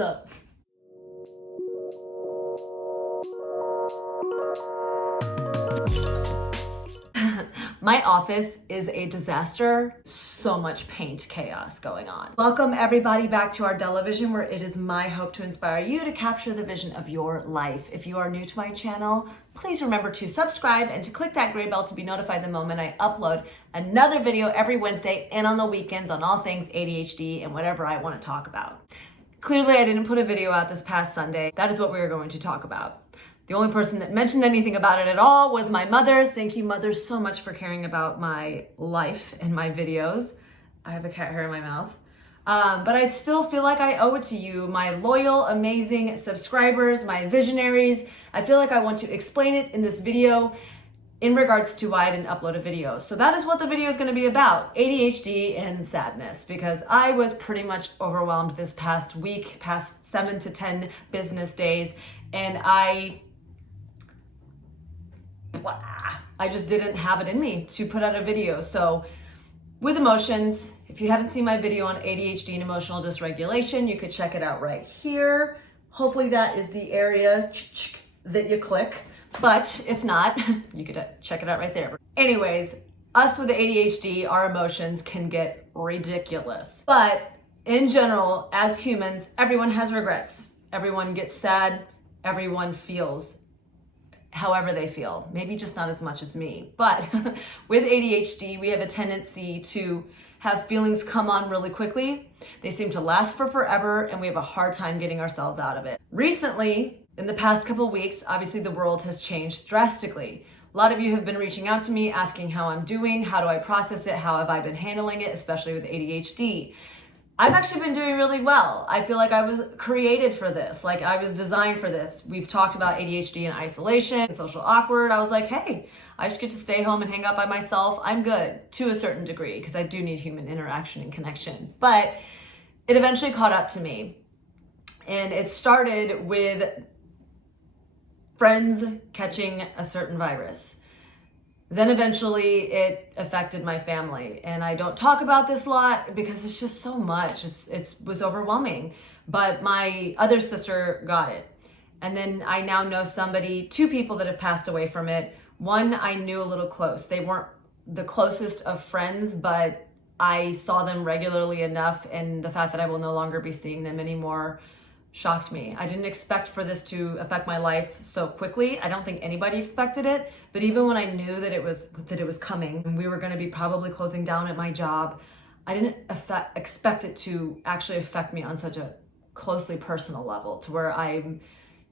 up? My office is a disaster. So much paint chaos going on. Welcome everybody back to ArdelleVision, where it is my hope to inspire you to capture the vision of your life. If you are new to my channel, please remember to subscribe and to click that gray bell to be notified the moment I upload another video every Wednesday and on the weekends on all things ADHD and whatever I want to talk about. Clearly, I didn't put a video out this past Sunday. That is what we are going to talk about. The only person that mentioned anything about it at all was my mother. Thank you, mother, so much for caring about my life and my videos. I have a cat hair in my mouth. But I still feel like I owe it to you, my loyal, amazing subscribers, my visionaries. I feel like I want to explain it in this video in regards to why I didn't upload a video. So that is what the video is going to be about, ADHD and sadness, because I was pretty much overwhelmed this past week, past 7 to 10 business days, and I just didn't have it in me to put out a video. So with emotions, if you haven't seen my video on ADHD and emotional dysregulation, you could check it out right here. Hopefully that is the area that you click. But if not, you could check it out right there. Anyways, us with ADHD, our emotions can get ridiculous. But in general, as humans, everyone has regrets. Everyone gets sad. Everyone feels however they feel. Maybe just not as much as me. But with ADHD, we have a tendency to have feelings come on really quickly. They seem to last for forever, and we have a hard time getting ourselves out of it. Recently, in the past couple of weeks, obviously the world has changed drastically. A lot of you have been reaching out to me asking how I'm doing, how do I process it, how have I been handling it, especially with ADHD. I've actually been doing really well. I feel like I was created for this, like I was designed for this. We've talked about ADHD and isolation, and social awkward. I was like, hey, I just get to stay home and hang out by myself. I'm good to a certain degree because I do need human interaction and connection. But it eventually caught up to me. And it started with friends catching a certain virus. Then eventually it affected my family. And I don't talk about this a lot because it's just so much. It was overwhelming. But my other sister got it. And then I now know two people that have passed away from it. One I knew a little close. They weren't the closest of friends, but I saw them regularly enough. And the fact that I will no longer be seeing them anymore shocked me. I didn't expect for this to affect my life so quickly. I don't think anybody expected it, but even when I knew that it was coming and we were going to be probably closing down at my job, I didn't expect it to actually affect me on such a closely personal level to where I'm,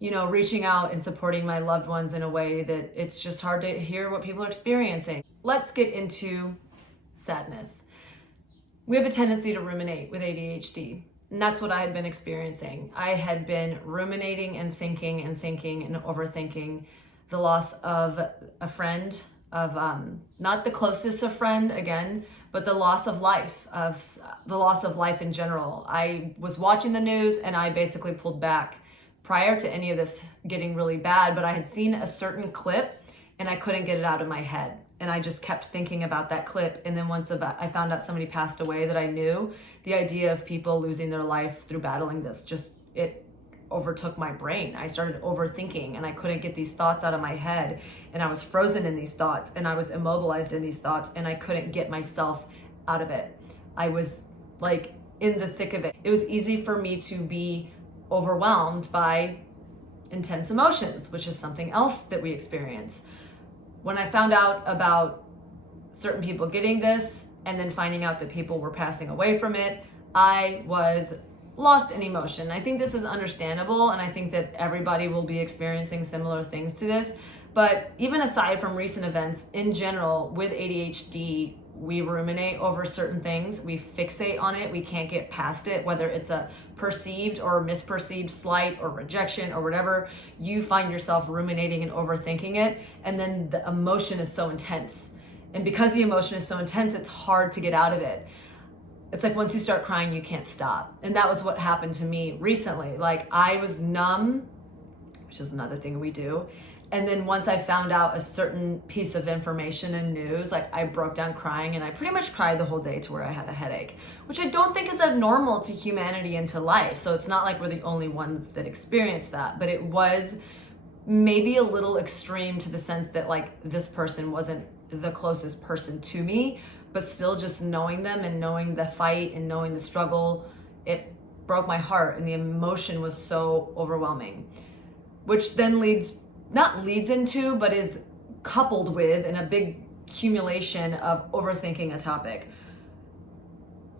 reaching out and supporting my loved ones in a way that it's just hard to hear what people are experiencing. Let's get into sadness. We have a tendency to ruminate with ADHD. And that's what I had been experiencing. I had been ruminating and thinking and overthinking the loss of a friend, of not the closest of friend again, but the loss of life in general. I was watching the news and I basically pulled back prior to any of this getting really bad, but I had seen a certain clip and I couldn't get it out of my head. And I just kept thinking about that clip. And then once I found out somebody passed away that I knew, the idea of people losing their life through battling this, it overtook my brain. I started overthinking and I couldn't get these thoughts out of my head. And I was frozen in these thoughts and I was immobilized in these thoughts and I couldn't get myself out of it. I was like in the thick of it. It was easy for me to be overwhelmed by intense emotions, which is something else that we experience. When I found out about certain people getting this and then finding out that people were passing away from it, I was lost in emotion. I think this is understandable and I think that everybody will be experiencing similar things to this. But even aside from recent events, in general, with ADHD, we ruminate over certain things. We fixate on it. We can't get past it, whether it's a perceived or misperceived slight or rejection or whatever. You find yourself ruminating and overthinking it. And then the emotion is so intense. And because the emotion is so intense, it's hard to get out of it. It's like once you start crying, you can't stop. And that was what happened to me recently. Like I was numb, which is another thing we do. And then once I found out a certain piece of information and news, like I broke down crying, and I pretty much cried the whole day to where I had a headache, which I don't think is abnormal to humanity and to life. So it's not like we're the only ones that experience that, but it was maybe a little extreme to the sense that like this person wasn't the closest person to me, but still just knowing them and knowing the fight and knowing the struggle, it broke my heart, and the emotion was so overwhelming, which then not leads into, but is coupled with, in a big accumulation of overthinking a topic.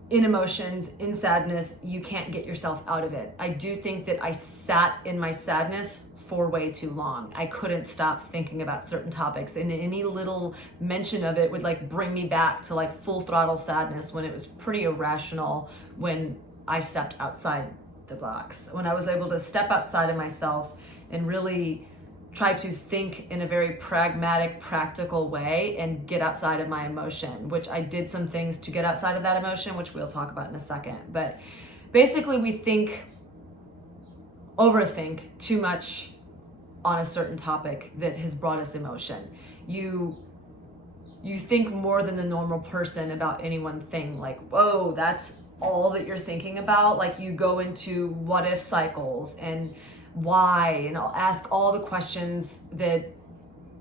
In emotions, in sadness, you can't get yourself out of it. I do think that I sat in my sadness for way too long. I couldn't stop thinking about certain topics, and any little mention of it would like bring me back to like full throttle sadness, when it was pretty irrational when I stepped outside the box. When I was able to step outside of myself and really try to think in a very pragmatic, practical way and get outside of my emotion, which I did some things to get outside of that emotion, which we'll talk about in a second. But basically we overthink too much on a certain topic that has brought us emotion. You think more than the normal person about any one thing. Like, whoa, that's all that you're thinking about. Like you go into what if cycles and why, and I'll ask all the questions that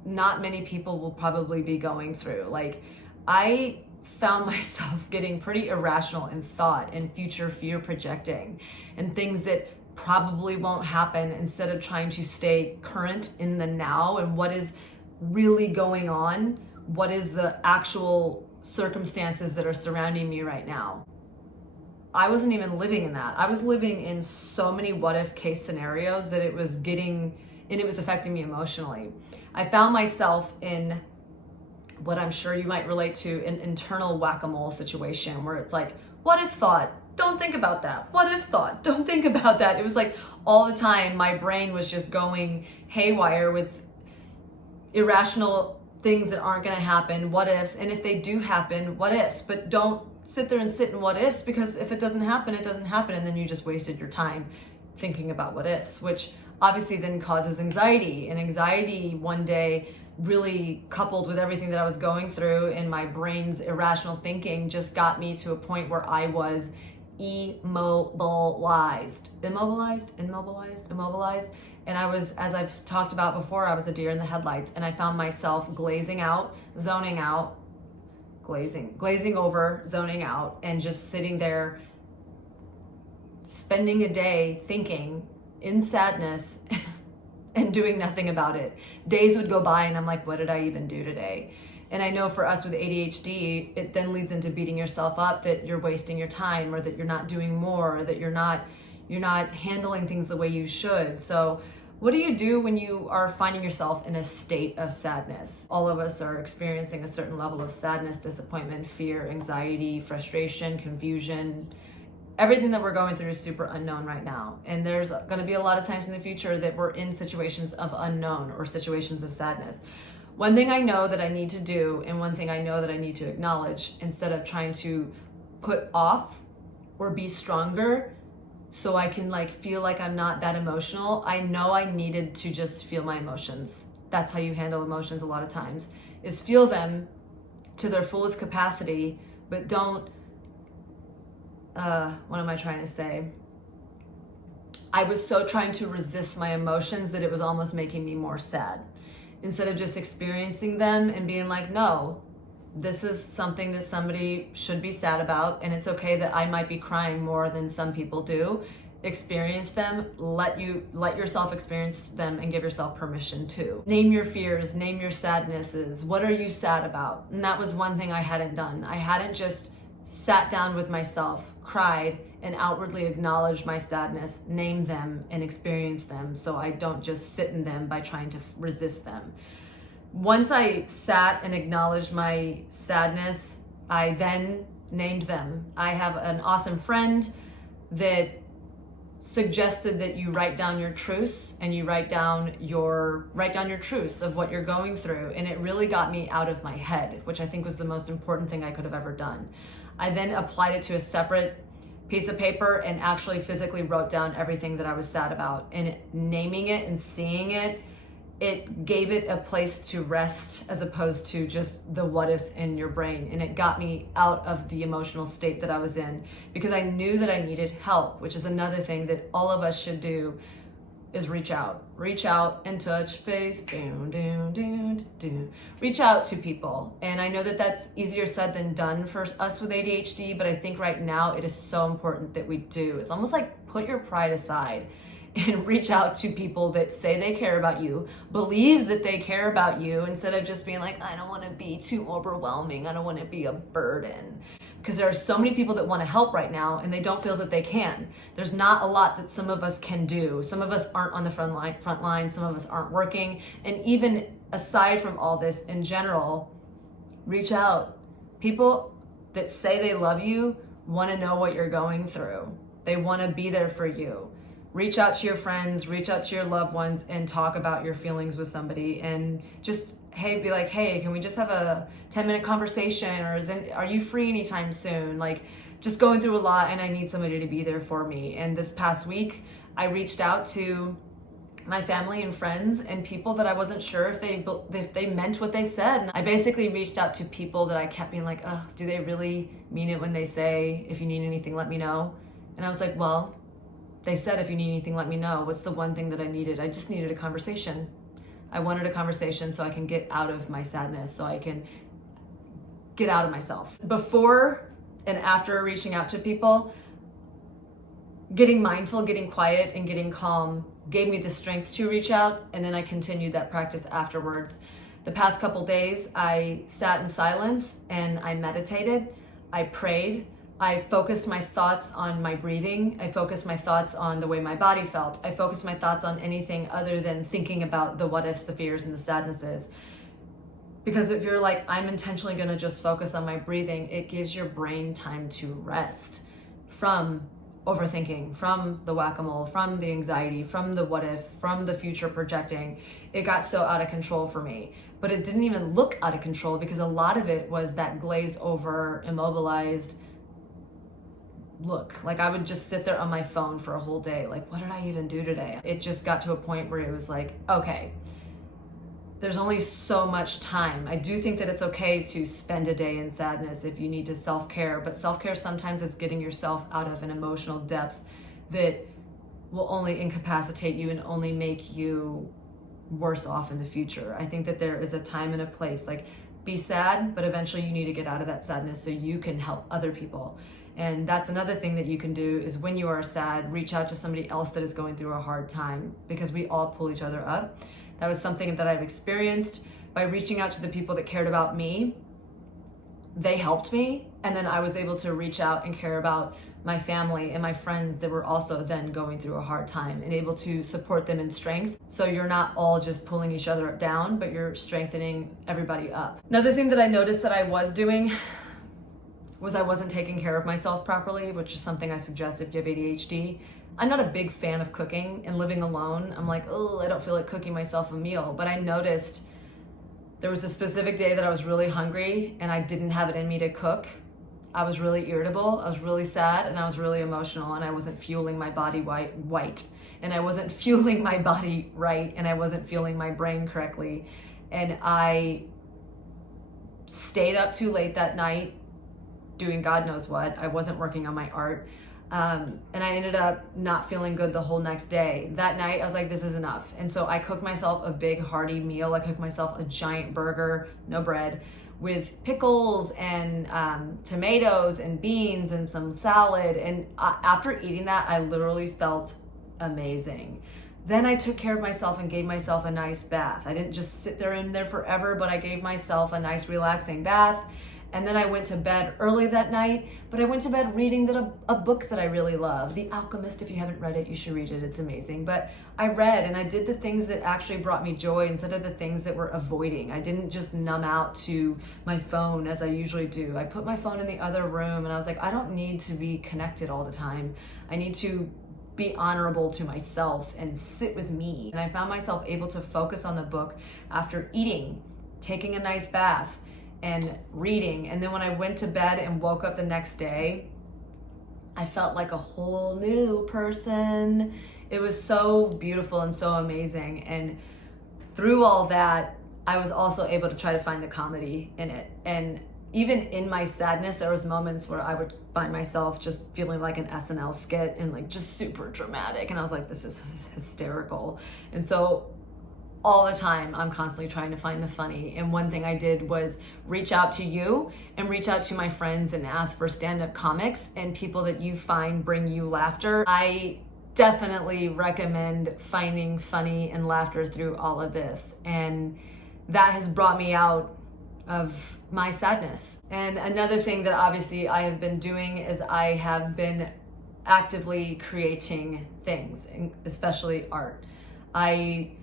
not many people will probably be going through. Like I found myself getting pretty irrational in thought and future fear projecting and things that probably won't happen, instead of trying to stay current in the now and what is really going on, what is the actual circumstances that are surrounding me right now. I wasn't even living in that. I was living in so many what if case scenarios that it was affecting me emotionally. I found myself in what I'm sure you might relate to, an internal whack-a-mole situation where it's like, what if thought? Don't think about that. What if thought? Don't think about that. It was like all the time my brain was just going haywire with irrational things that aren't going to happen, what ifs, and if they do happen, what ifs. But don't sit there and sit in what ifs, because if it doesn't happen, it doesn't happen, and then you just wasted your time thinking about what ifs, which obviously then causes anxiety. And anxiety one day, really coupled with everything that I was going through and my brain's irrational thinking, just got me to a point where I was immobilized. And I was, as I've talked about before, I was a deer in the headlights, and I found myself glazing out, zoning out, glazing over, zoning out, and just sitting there spending a day thinking in sadness and doing nothing about it. Days would go by and I'm like, what did I even do today? And I know for us with ADHD, it then leads into beating yourself up that you're wasting your time, or that you're not doing more, or that you're not handling things the way you should. So what do you do when you are finding yourself in a state of sadness? All of us are experiencing a certain level of sadness, disappointment, fear, anxiety, frustration, confusion. Everything that we're going through is super unknown right now. And there's going to be a lot of times in the future that we're in situations of unknown or situations of sadness. One thing I know that I need to do, and one thing I know that I need to acknowledge, instead of trying to put off or be stronger so I can feel like I'm not that emotional, I know I needed to just feel my emotions. That's how you handle emotions a lot of times, is feel them to their fullest capacity, but don't, what am I trying to say? I was so trying to resist my emotions that it was almost making me more sad. Instead of just experiencing them and being like, no, this is something that somebody should be sad about, and it's okay that I might be crying more than some people do. Experience them, let yourself experience them, and give yourself permission to. Name your fears, name your sadnesses. What are you sad about? And that was one thing I hadn't done. I hadn't just sat down with myself, cried, and outwardly acknowledged my sadness, named them, and experienced them, so I don't just sit in them by trying to resist them. Once I sat and acknowledged my sadness, I then named them. I have an awesome friend that suggested that you write down your truths, and you write down your truths of what you're going through, and it really got me out of my head, which I think was the most important thing I could have ever done. I then applied it to a separate piece of paper and actually physically wrote down everything that I was sad about, and naming it and seeing it it gave it a place to rest as opposed to just the what ifs in your brain. And it got me out of the emotional state that I was in, because I knew that I needed help, which is another thing that all of us should do, is reach out and touch faith, reach out to people. And I know that that's easier said than done for us with ADHD, but I think right now it is so important that we do. It's almost like put your pride aside and reach out to people that say they care about you, believe that they care about you, instead of just being like, I don't want to be too overwhelming, I don't want to be a burden. Because there are so many people that want to help right now and they don't feel that they can. There's not a lot that some of us can do. Some of us aren't on the front line, some of us aren't working. And even aside from all this, in general, reach out. People that say they love you want to know what you're going through. They want to be there for you. Reach out to your friends, reach out to your loved ones, and talk about your feelings with somebody. And just, be like, hey, can we just have a 10-minute conversation? Or are you free anytime soon? Like, just going through a lot and I need somebody to be there for me. And this past week, I reached out to my family and friends and people that I wasn't sure if they meant what they said. And I basically reached out to people that I kept being like, oh, do they really mean it when they say, if you need anything, let me know? And I was like, well, they said, if you need anything, let me know. What's the one thing that I needed? I just needed a conversation. I wanted a conversation so I can get out of my sadness, so I can get out of myself. Before and after reaching out to people, getting mindful, getting quiet, and getting calm gave me the strength to reach out, and then I continued that practice afterwards. The past couple days, I sat in silence and I meditated, I prayed, I focused my thoughts on my breathing. I focused my thoughts on the way my body felt. I focused my thoughts on anything other than thinking about the what ifs, the fears, and the sadnesses. Because if you're like, I'm intentionally gonna just focus on my breathing, it gives your brain time to rest from overthinking, from the whack-a-mole, from the anxiety, from the what if, from the future projecting. It got so out of control for me. But it didn't even look out of control, because a lot of it was that glazed over, immobilized look. Like, I would just sit there on my phone for a whole day. Like, what did I even do today? It just got to a point where it was like, okay, there's only so much time. I do think that it's okay to spend a day in sadness if you need to self-care, but self-care sometimes is getting yourself out of an emotional depth that will only incapacitate you and only make you worse off in the future. I think that there is a time and a place. Like, be sad, but eventually you need to get out of that sadness so you can help other people. And that's another thing that you can do, is when you are sad, reach out to somebody else that is going through a hard time, because we all pull each other up. That was something that I've experienced by reaching out to the people that cared about me. They helped me, and then I was able to reach out and care about my family and my friends that were also then going through a hard time, and able to support them in strength. So you're not all just pulling each other down, but you're strengthening everybody up. Another thing that I noticed that I was doing was I wasn't taking care of myself properly, which is something I suggest if you have ADHD. I'm not a big fan of cooking, and living alone, I'm like, oh, I don't feel like cooking myself a meal. But I noticed there was a specific day that I was really hungry and I didn't have it in me to cook. I was really irritable, I was really sad, and I was really emotional, and I wasn't fueling my body and I wasn't fueling my body right, and I wasn't fueling my brain correctly. And I stayed up too late that night doing God knows what. I wasn't working on my art. And I ended up not feeling good the whole next day. That night, I was like, this is enough. And so I cooked myself a big hearty meal. I cooked myself a giant burger, no bread, with pickles and tomatoes and beans and some salad. And after eating that, I literally felt amazing. Then I took care of myself and gave myself a nice bath. I didn't just sit there in there forever, but I gave myself a nice relaxing bath. And then I went to bed early that night, but I went to bed reading a book that I really love. The Alchemist, if you haven't read it, you should read it. It's amazing. But I read and I did the things that actually brought me joy instead of the things that were avoiding. I didn't just numb out to my phone as I usually do. I put my phone in the other room and I was like, I don't need to be connected all the time. I need to be honorable to myself and sit with me. And I found myself able to focus on the book after eating, taking a nice bath, and reading. And then when I went to bed and woke up the next day, I felt like a whole new person. It was so beautiful and so amazing. And through all that, I was also able to try to find the comedy in it. And even in my sadness, there was moments where I would find myself just feeling like an SNL skit and like just super dramatic. And I was like, this is hysterical. And so all the time, I'm constantly trying to find the funny. And one thing I did was reach out to you and reach out to my friends and ask for stand-up comics and people that you find bring you laughter. I definitely recommend finding funny and laughter through all of this. And that has brought me out of my sadness. And another thing that obviously I have been doing is I have been actively creating things, especially art. I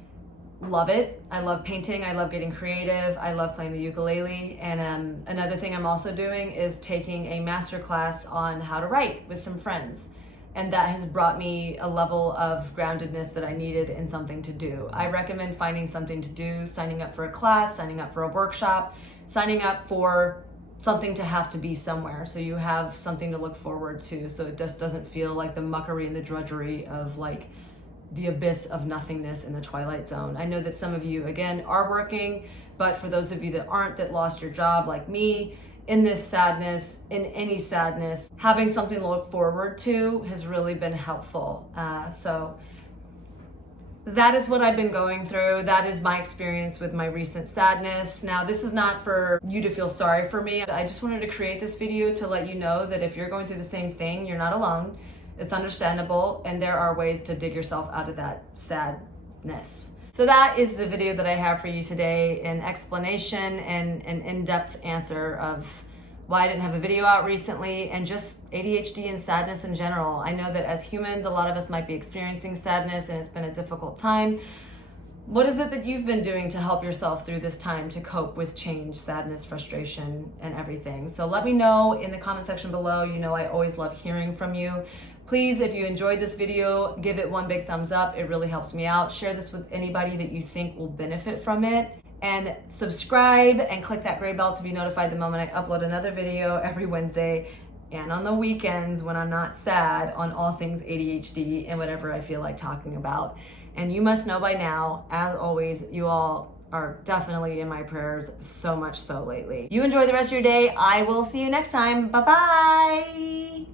love it. I love painting. I love getting creative. I love playing the ukulele. And another thing I'm also doing is taking a master class on how to write with some friends. And that has brought me a level of groundedness that I needed and something to do. I recommend finding something to do, signing up for a class, signing up for a workshop, signing up for something to have to be somewhere so you have something to look forward to, so it just doesn't feel like the muckery and the drudgery of like the abyss of nothingness in the twilight zone. I know that some of you, again, are working, but for those of you that aren't, that lost your job like me, in this sadness, in any sadness, having something to look forward to has really been helpful. So that is what I've been going through. That is my experience with my recent sadness. Now, this is not for you to feel sorry for me. I just wanted to create this video to let you know that if you're going through the same thing, you're not alone. It's understandable, and there are ways to dig yourself out of that sadness. So that is the video that I have for you today, an explanation and an in-depth answer of why I didn't have a video out recently, and just ADHD and sadness in general. I know that as humans, a lot of us might be experiencing sadness and it's been a difficult time. What is it that you've been doing to help yourself through this time to cope with change, sadness, frustration, and everything? So let me know in the comment section below. You know I always love hearing from you. Please, if you enjoyed this video, give it one big thumbs up. It really helps me out. Share this with anybody that you think will benefit from it. And subscribe and click that gray bell to be notified the moment I upload another video every Wednesday and on the weekends when I'm not sad, on all things ADHD and whatever I feel like talking about. And you must know by now, as always, you all are definitely in my prayers, so much so lately. You enjoy the rest of your day. I will see you next time. Bye-bye.